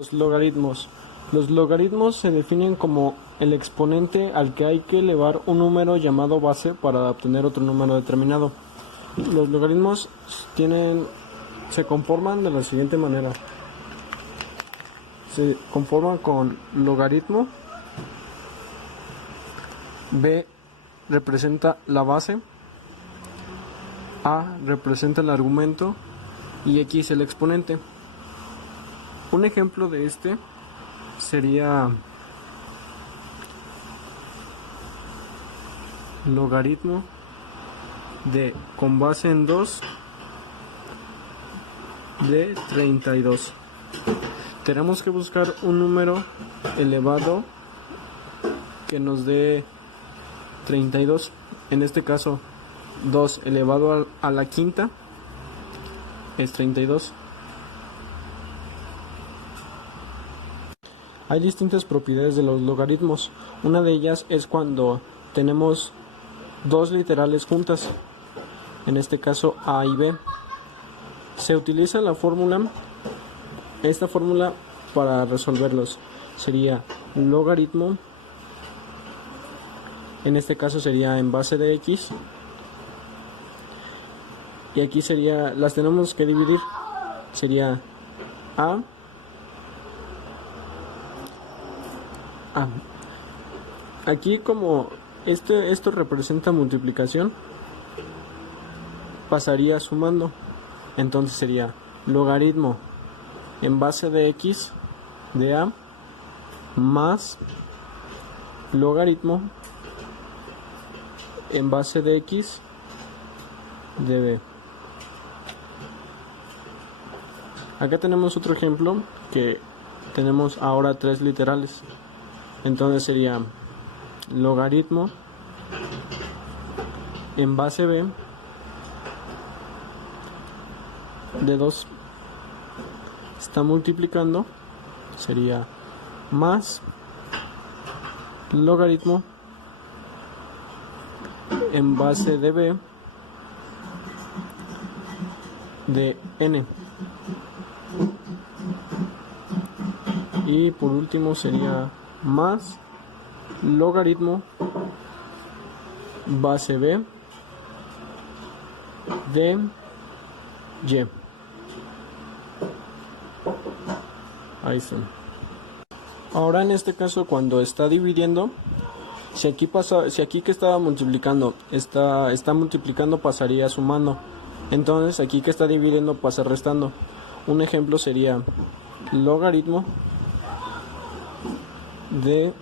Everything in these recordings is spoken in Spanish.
Los logaritmos. Los logaritmos se definen como el exponente al que hay que elevar un número llamado base para obtener otro número determinado. Los logaritmos se conforman de la siguiente manera. Se conforman con logaritmo. B representa la base, A representa el argumento y X el exponente. Un ejemplo de este sería logaritmo de con base en 2 de 32. Tenemos que buscar un número elevado que nos dé 32. En este caso 2 elevado a la quinta es 32. Hay distintas propiedades de los logaritmos. Una de ellas es cuando tenemos dos literales juntas, en este caso A y B. Se utiliza esta fórmula para resolverlos. Sería logaritmo, en este caso sería en base de X, y aquí las tenemos que dividir. Sería A. Aquí, como esto representa multiplicación, pasaría sumando. Entonces sería logaritmo en base de X de A más logaritmo en base de X de B. Acá tenemos otro ejemplo que tenemos ahora tres literales. Entonces sería logaritmo en base B de 2 está multiplicando, sería más logaritmo en base de B de n. Y por último sería más logaritmo base B de y. Ahí está. Ahora en este caso, cuando está dividiendo, si aquí que estaba multiplicando está multiplicando, pasaría sumando. Entonces aquí que está dividiendo pasa restando. Un ejemplo sería logaritmo de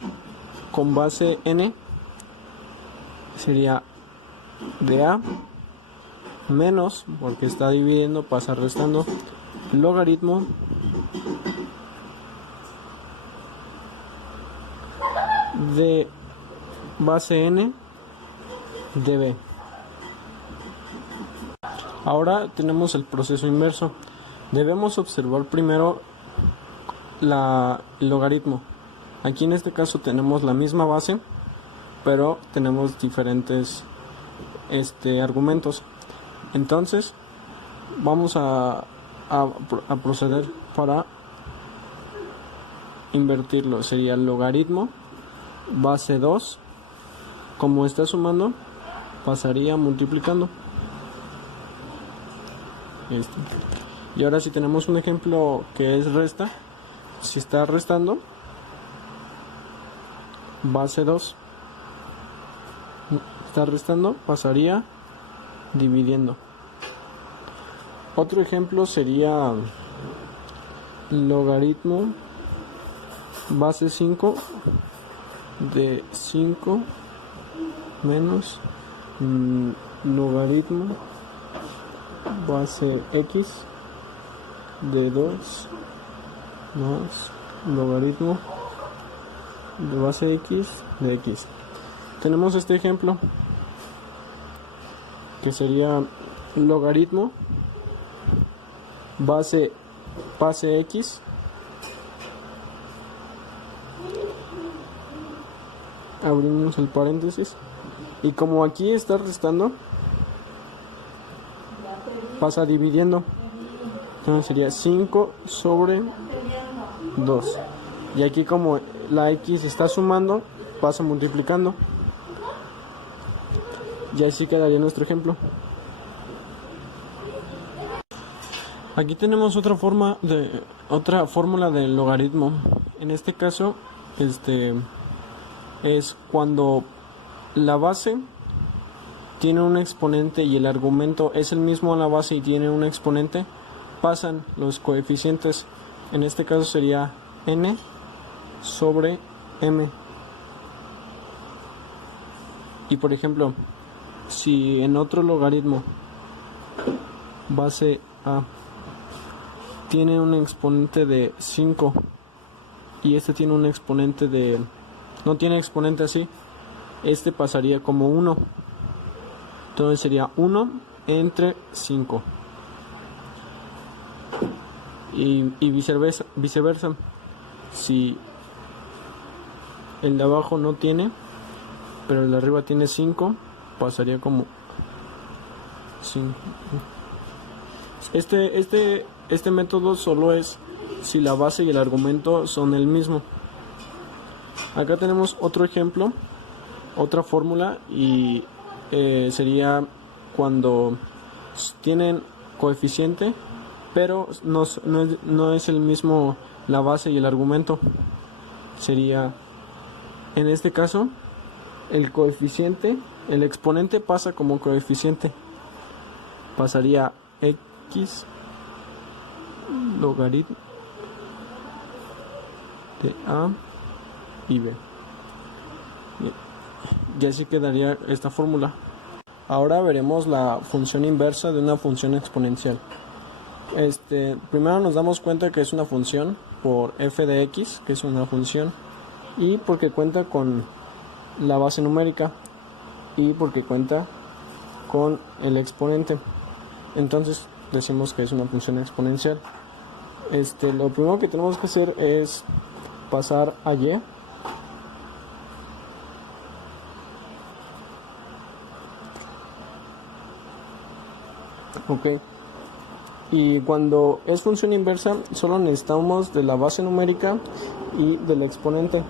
con base n, sería de A menos, porque está dividiendo, pasa restando, logaritmo de base n de B. Ahora tenemos el proceso inverso. Debemos observar primero el logaritmo. Aquí en este caso tenemos la misma base, pero tenemos diferentes argumentos. Entonces vamos a proceder para invertirlo. Sería logaritmo base 2, como está sumando, pasaría multiplicando. Y ahora si tenemos un ejemplo que es resta, si está restando, base 2 está restando, pasaría dividiendo. Otro ejemplo sería logaritmo base 5 de 5 menos logaritmo base X de 2 más logaritmo de base X de X. Tenemos este ejemplo que sería logaritmo base X abrimos el paréntesis, y como aquí está restando, pasa dividiendo. Entonces sería 5 sobre 2. Y aquí como la x está sumando, pasa multiplicando. Y así quedaría nuestro ejemplo. Aquí tenemos otra fórmula del logaritmo. En este caso, es cuando la base tiene un exponente y el argumento es el mismo a la base y tiene un exponente, pasan los coeficientes. En este caso sería n sobre m. Y por ejemplo, si en otro logaritmo base a tiene un exponente de 5 y este tiene un exponente de... no tiene exponente así, este pasaría como 1. Entonces sería 1 entre 5. Y viceversa. Si el de abajo no tiene, pero el de arriba tiene 5, pasaría como 5. Este método solo es si la base y el argumento son el mismo. Acá tenemos otro ejemplo, otra fórmula, y sería cuando tienen coeficiente, pero no es el mismo la base y el argumento. Sería, en este caso, el coeficiente, el exponente pasa como coeficiente. Pasaría x logaritmo de a y b. Y así quedaría esta fórmula. Ahora veremos la función inversa de una función exponencial. Primero nos damos cuenta que es una función por f de x, que es una función, y porque cuenta con la base numérica y porque cuenta con el exponente. Entonces decimos que es una función exponencial. Lo primero que tenemos que hacer es pasar a y. Ok. Y cuando es función inversa, solo necesitamos de la base numérica y del exponente.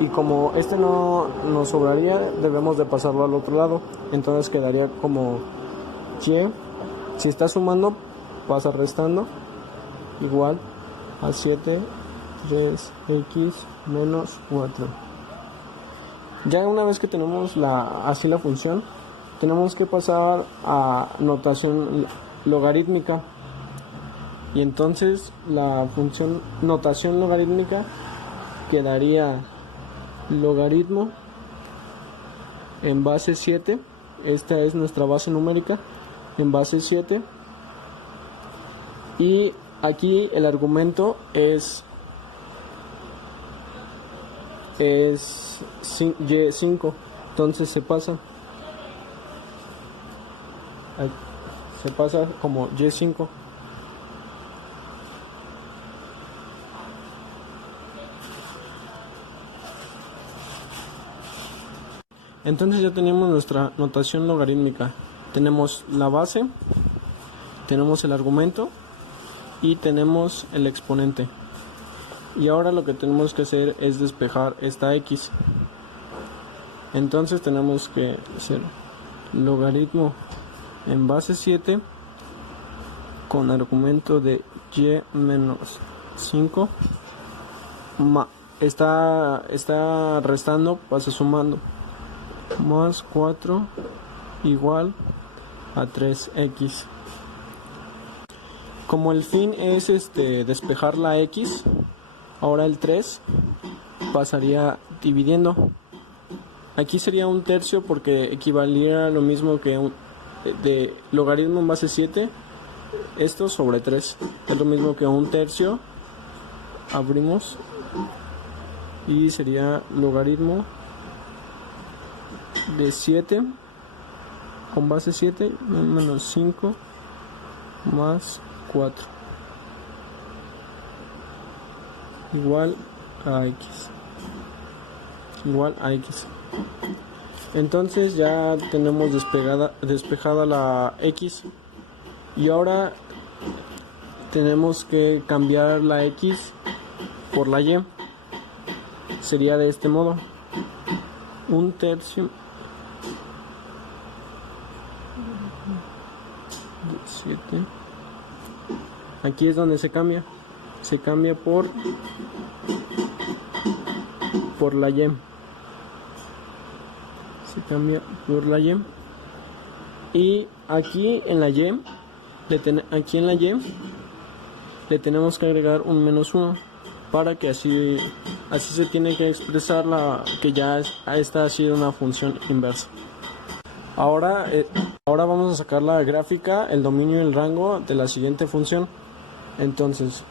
Y como no nos sobraría, debemos de pasarlo al otro lado. Entonces quedaría como y. Si está sumando, pasa restando, igual a 7 3x menos 4. Ya una vez que tenemos así la función, tenemos que pasar a notación logarítmica. Y entonces la función notación logarítmica quedaría logaritmo en base 7. Esta es nuestra base numérica en base 7. Y aquí el argumento es y5. Entonces se pasa como y5. Entonces ya tenemos nuestra notación logarítmica. Tenemos la base, tenemos el argumento y tenemos el exponente. Y ahora lo que tenemos que hacer es despejar esta x. Entonces tenemos que hacer logaritmo en base 7 con argumento de y menos 5. Está restando, pasa sumando. Más 4 igual a 3x. Como el fin es despejar la x, ahora el 3 pasaría dividiendo. Aquí sería un tercio porque equivaldría a lo mismo que de logaritmo en base 7, esto sobre 3. Es lo mismo que un tercio. Abrimos y sería logaritmo de 7 con base 7 menos 5 más 4 igual a x. Entonces ya tenemos despejada la x. Y ahora tenemos que cambiar la x por la y. Sería de este modo: 1/3 de 7. Aquí es donde se cambia por la y. Se cambia por la y. Y aquí en la y, le tenemos que agregar un -1 para que así se tiene que expresar que ya esta ha sido una función inversa. Ahora vamos a sacar la gráfica, el dominio y el rango de la siguiente función. Entonces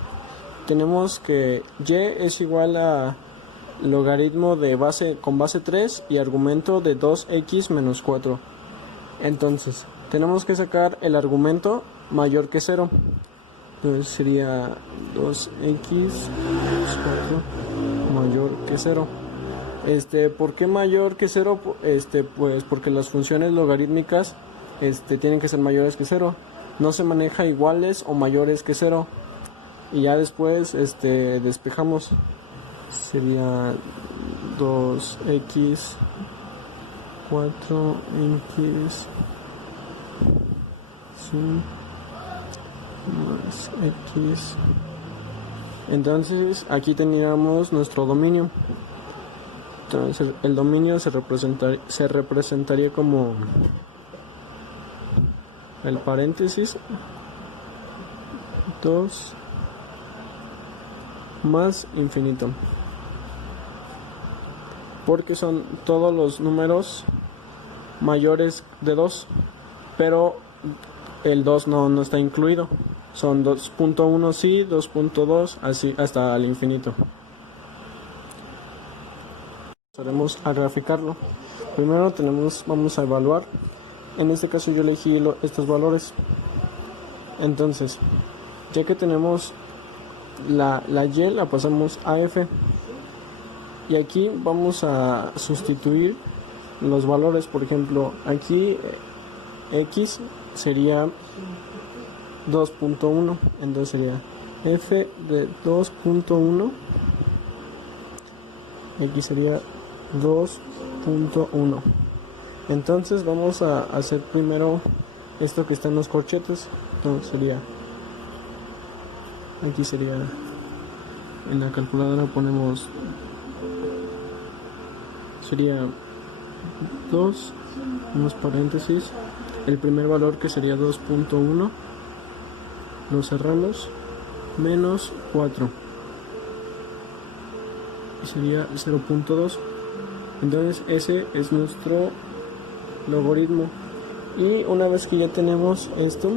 tenemos que y es igual a logaritmo de base con base 3 y argumento de 2x menos 4. Entonces tenemos que sacar el argumento mayor que 0. Entonces sería 2x menos 4 mayor que 0. ¿Por qué mayor que 0? Pues porque las funciones logarítmicas tienen que ser mayores que 0. No se maneja iguales o mayores que 0. Y ya después despejamos. Sería 2x 4x más x. Entonces aquí teníamos nuestro dominio. Entonces el dominio se representaría como el paréntesis 2 más infinito, porque son todos los números mayores de 2, pero el 2 no está incluido. Son 2.1 sí, 2.2, así hasta el infinito. Pasaremos a graficarlo. Primero vamos a evaluar. En este caso yo elegí estos valores. Entonces, ya que tenemos la y, la pasamos a f. Y aquí vamos a sustituir los valores. Por ejemplo, aquí x sería 2.1. Entonces sería f de 2.1. X sería 2.1. Entonces vamos a hacer primero esto que está en los corchetes. Entonces aquí sería, en la calculadora ponemos, sería 2, unos paréntesis, el primer valor que sería 2.1, lo cerramos, menos 4, y sería 0.2. Entonces ese es nuestro logaritmo. Y una vez que ya tenemos esto,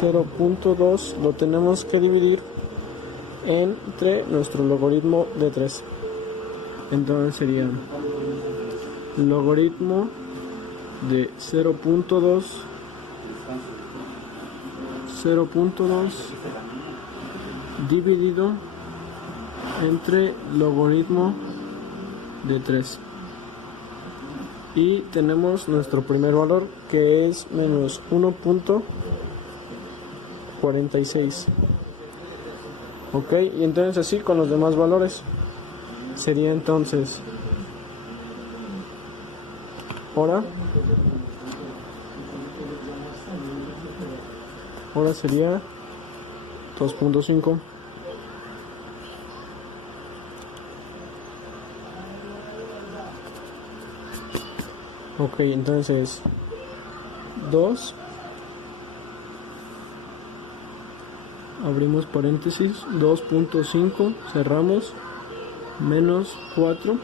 0.2 lo tenemos que dividir entre nuestro logaritmo de 3. Entonces sería logaritmo de 0.2 dividido entre logaritmo de 3. Y tenemos nuestro primer valor, que es menos 1.46. Ok, y entonces así con los demás valores. Sería entonces, ahora sería 2.5. Ok, entonces 2, abrimos paréntesis, 2.5, cerramos, menos 4,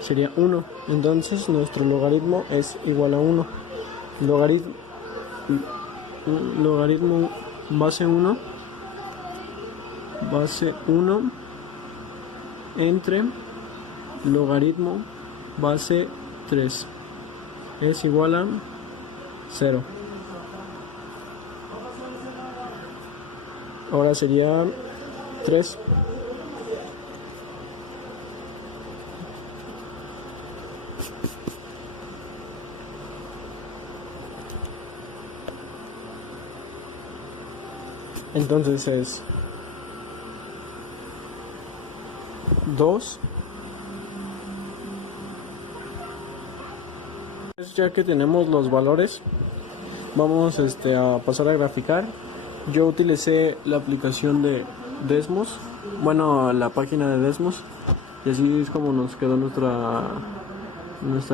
sería 1. Entonces nuestro logaritmo es igual a 1. Logaritmo base 1 entre logaritmo base 3 es igual a 0. Ahora sería 3. Entonces es 2. Ya que tenemos los valores, vamos a pasar a graficar. Yo utilicé la aplicación de Desmos, bueno, la página de Desmos, y así es como nos quedó nuestra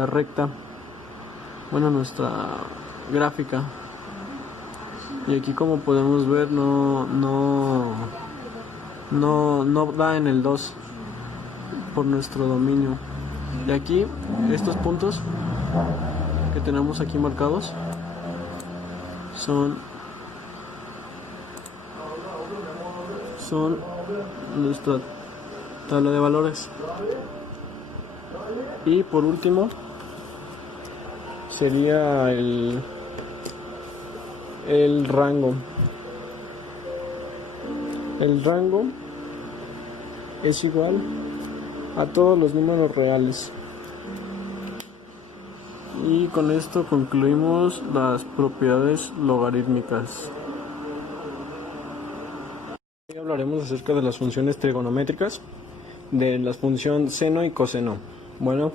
recta, bueno, nuestra gráfica. Y aquí, como podemos ver, no da en el 2 por nuestro dominio. Y aquí, estos puntos que tenemos aquí marcados son nuestra tabla de valores. Y por último sería el rango. El rango es igual a todos los números reales. Y con esto concluimos las propiedades logarítmicas. Hoy hablaremos acerca de las funciones trigonométricas, de la función seno y coseno. Bueno,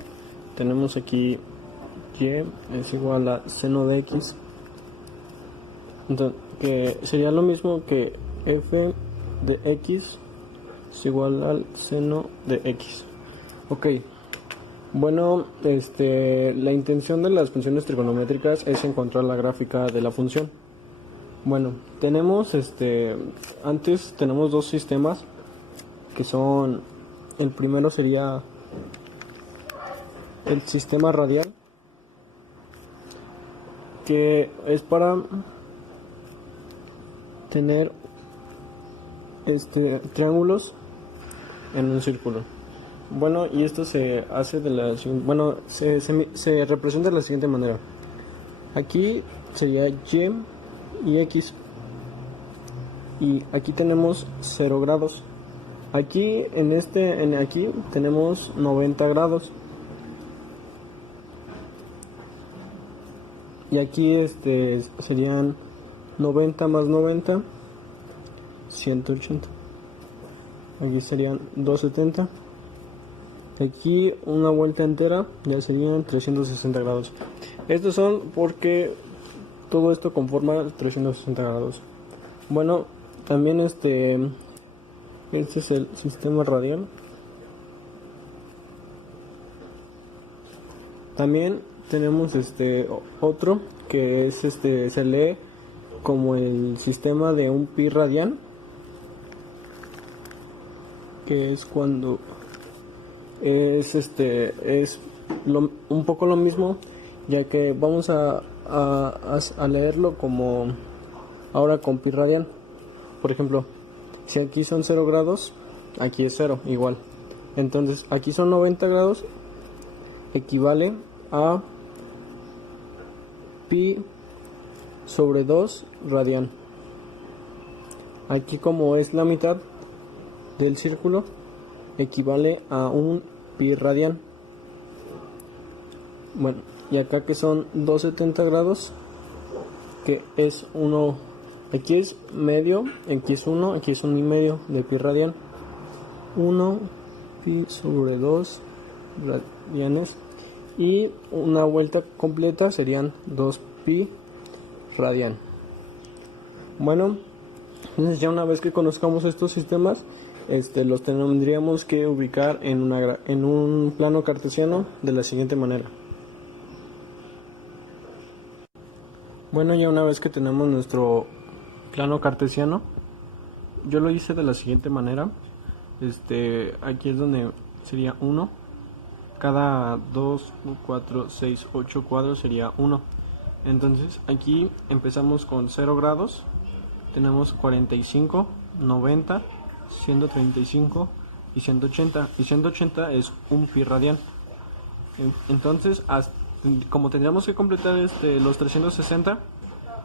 tenemos aquí y es igual a seno de x, entonces, que sería lo mismo que f de x es igual al seno de x. Ok. Bueno, la intención de las funciones trigonométricas es encontrar la gráfica de la función. Bueno, tenemos antes tenemos dos sistemas que son, el primero sería el sistema radial, que es para tener triángulos en un círculo. Bueno, y esto se hace se representa de la siguiente manera. Aquí sería y x, y aquí tenemos 0 grados. Aquí aquí tenemos 90 grados. Y aquí serían 90 más 90, 180. Aquí serían 270. Aquí una vuelta entera ya serían 360 grados. Estos son porque todo esto conforma 360 grados. Bueno, también este es el sistema radial. También tenemos otro que es se lee como el sistema de un pi radian, que es cuando es un poco lo mismo, ya que vamos a leerlo como ahora con pi radian. Por ejemplo, si aquí son 0 grados, aquí es 0 igual. Entonces aquí son 90 grados, equivale a pi sobre 2 radian. Aquí, como es la mitad del círculo, equivale a un pi radian. Bueno, y acá que son 270 grados, que es 1, aquí es medio, aquí es 1, aquí es 1 y medio de pi radian. 1 pi sobre 2 radianes, y una vuelta completa serían 2 pi radian. Bueno, entonces ya una vez que conozcamos estos sistemas, los tendríamos que ubicar en un plano cartesiano de la siguiente manera. Bueno, ya una vez que tenemos nuestro plano cartesiano, yo lo hice de la siguiente manera. Aquí es donde sería 1. Cada 2, 4, 6, 8 cuadros sería 1. Entonces aquí empezamos con 0 grados. Tenemos 45, 90, 135 y 180. Y 180 es un pi radian. Entonces, como tendríamos que completar los 360,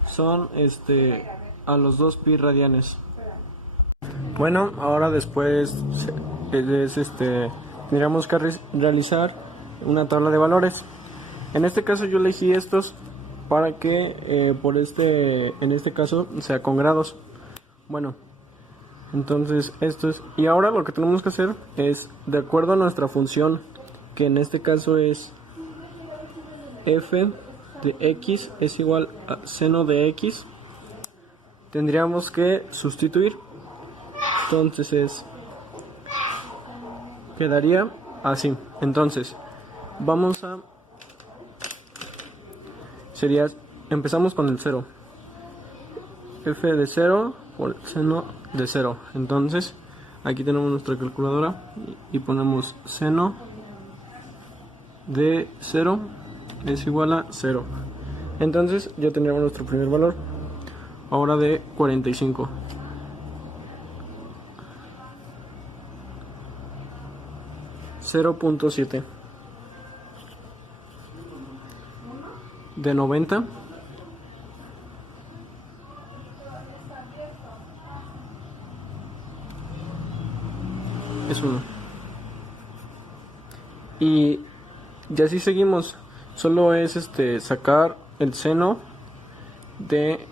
son a los 2 pi radianes. Bueno, ahora después tendríamos que realizar una tabla de valores. En este caso yo elegí estos para que en este caso sea con grados. Bueno, entonces esto es, y ahora lo que tenemos que hacer es, de acuerdo a nuestra función, que en este caso es f de x es igual a seno de x, tendríamos que sustituir. Entonces quedaría así. Entonces empezamos con el 0, f de 0 por seno de 0. Entonces aquí tenemos nuestra calculadora y ponemos seno de 0 es igual a 0. Entonces ya tendríamos nuestro primer valor. Ahora de 45. 0.7. De 90. Es 1. Y así seguimos. Solo es sacar el seno de,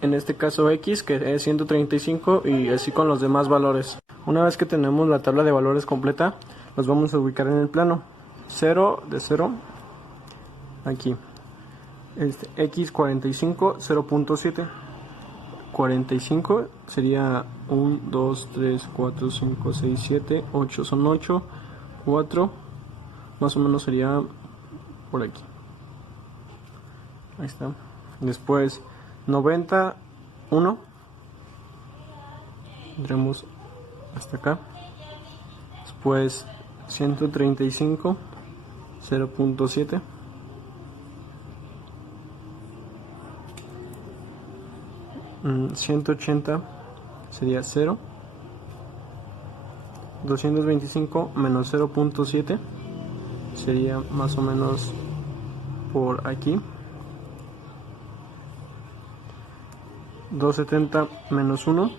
en este caso x, que es 135, y así con los demás valores. Una vez que tenemos la tabla de valores completa, los vamos a ubicar en el plano. 0 de 0 aquí. X 45, 0.7. 45 sería 1, 2, 3, 4, 5, 6, 7, 8, son 8, 4, más o menos sería por aquí. Ahí está. Después 91, tendremos hasta acá. Después 135, 0.7. 180 sería 0. 225 menos 0.7 sería más o menos por aquí. 270 menos 1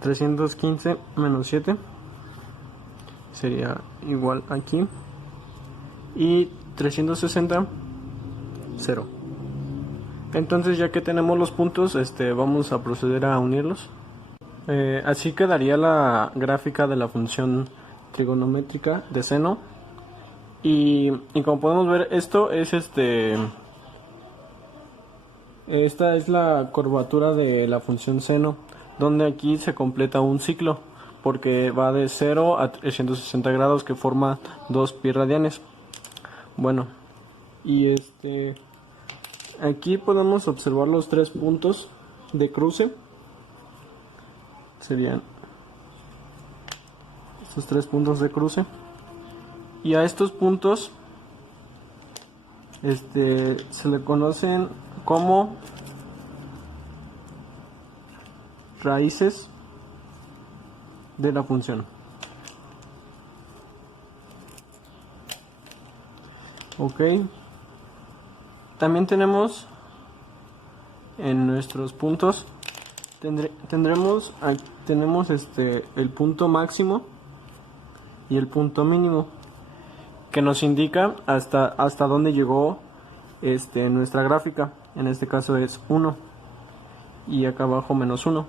315 menos 7 sería igual aquí. Y 360 0. Entonces, ya que tenemos los puntos, vamos a proceder a unirlos. Así quedaría la gráfica de la función trigonométrica de seno. Y como podemos ver, esto es esta es la curvatura de la función seno, donde aquí se completa un ciclo, porque va de 0 a 360 grados, que forma 2 pi radianes. Bueno, y aquí podemos observar los 3 puntos de cruce. Serían estos 3 puntos de cruce. Y a estos puntos se le conocen como raíces de la función. Ok. También tenemos en nuestros puntos tenemos el punto máximo y el punto mínimo, que nos indica hasta dónde llegó nuestra gráfica. En este caso es 1 y acá abajo menos 1.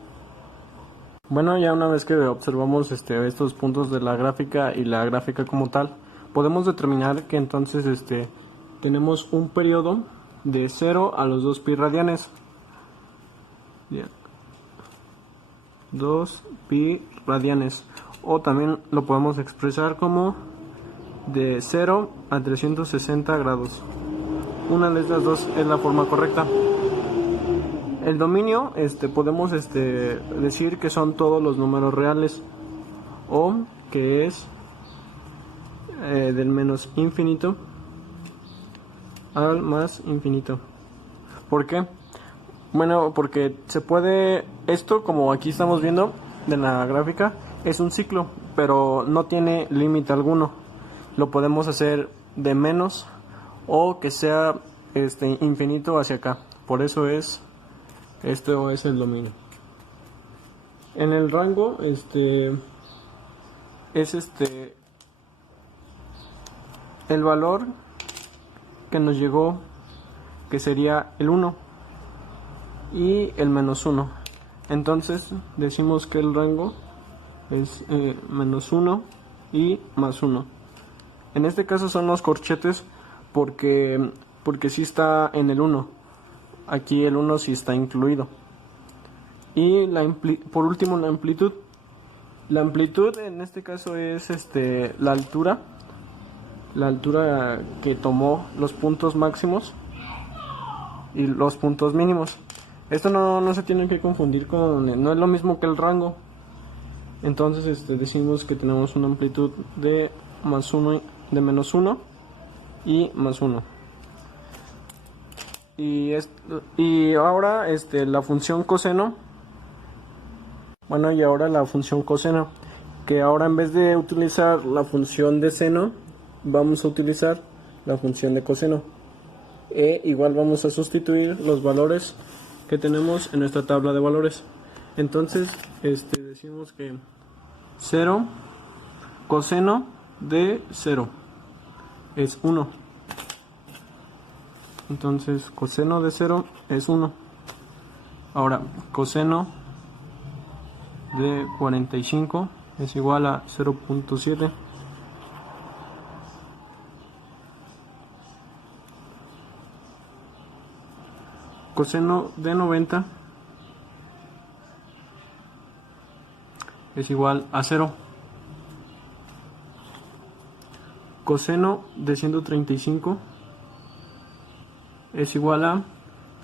Bueno, ya una vez que observamos estos puntos de la gráfica y la gráfica como tal, podemos determinar que entonces tenemos un periodo de 0 a los 2 pi radianes. Bien. 2 pi radianes, o también lo podemos expresar como de 0 a 360 grados. Una de estas dos es la forma correcta. El dominio podemos decir que son todos los números reales, o que es del menos infinito al más infinito. ¿Por qué? Bueno, porque se puede, esto como aquí estamos viendo de la gráfica, es un ciclo, pero no tiene límite alguno. Lo podemos hacer de menos o que sea infinito hacia acá. Por eso es esto es el dominio. En el rango es el valor que nos llegó que sería el 1 y el menos 1. Entonces decimos que el rango es menos 1 y más 1. En este caso son los corchetes porque sí está en el 1. Aquí el 1 sí está incluido. Y por último la amplitud. La amplitud en este caso es la altura que tomó los puntos máximos y los puntos mínimos. Esto no se tiene que confundir no es lo mismo que el rango. Entonces decimos que tenemos una amplitud de más 1, de menos 1 y más 1. Y ahora la función coseno. Bueno, y ahora la función coseno, que ahora en vez de utilizar la función de seno, vamos a utilizar la función de coseno. Igual vamos a sustituir los valores que tenemos en nuestra tabla de valores. Entonces, decimos que 0 coseno de 0 es 1. Entonces, coseno de 0 es 1. Ahora, coseno de 45 es igual a 0.7. Coseno de 90 es igual a 0. Coseno de 135 es igual a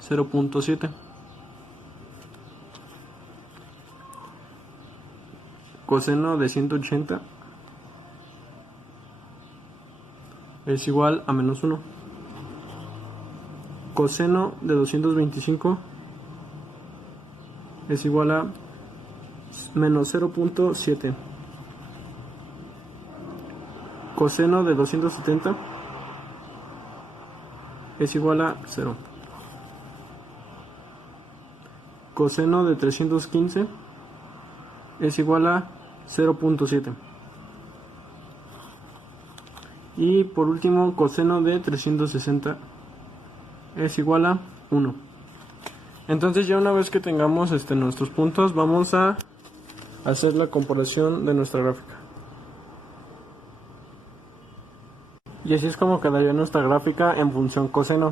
0.7. Coseno de 180 es igual a menos 1. Coseno de 225 es igual a menos 0.7. Coseno de 270 es igual a 0. Coseno de 315 es igual a 0.7. Y por último, coseno de 360 es igual a 1. Entonces ya una vez que tengamos nuestros puntos, vamos a hacer la comparación de nuestra gráfica. Y así es como quedaría nuestra gráfica en función coseno.